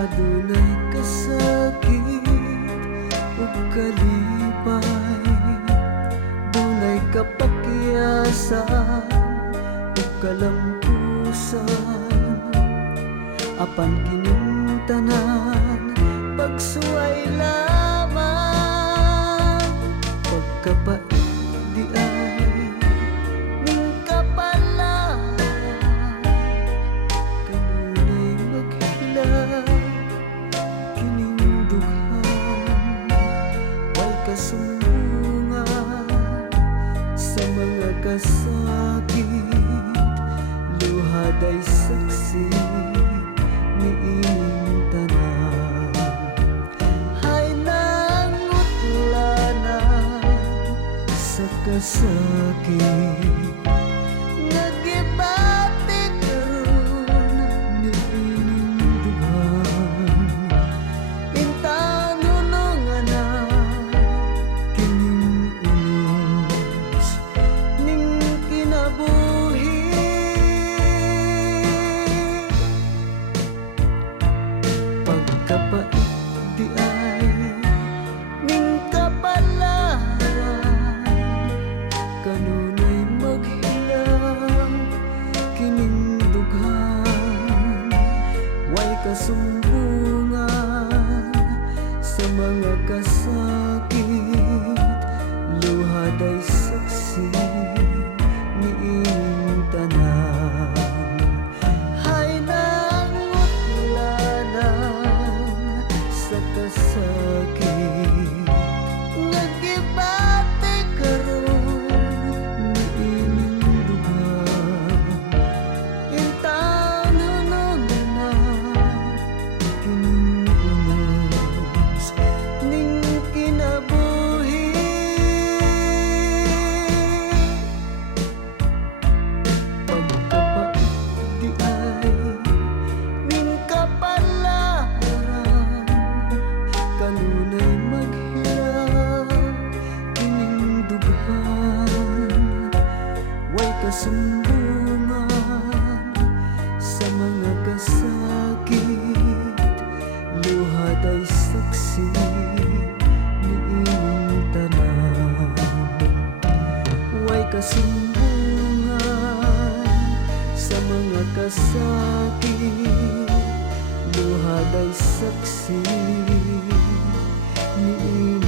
adunay kasakit ug kalipay, dunay kapakyasan ug kalampusan, apan kining tanan pagsuway lamang. Pagkapait di ay ning kapalaran, kanunay maghilak kining dughan, way kasumbungan sa mga kasakit, luhaday saksi niining tanan. Hay nangutlanan sa kasakit, nagibati karon niining dughan, intanunungan na kining unos ning kinabuhi. Pagkapait di ay ning kapalaran, kanunay maghilang kining dughan, way kasumbungan sa mga kasakit, luhaday saksi niining tanan. Hay nangutlanan sa kasakit, nagibati karon niining dughan, intanunungan na kining unos ning kinabuhi. Pagkapait di ay ning kapalaran, kanunay maghirap kining dughan, way kasumbungan sa mga kasakit, luhaday saksi niining tanan. Way kasumbungan sa mga kasakit, luhaday saksi niining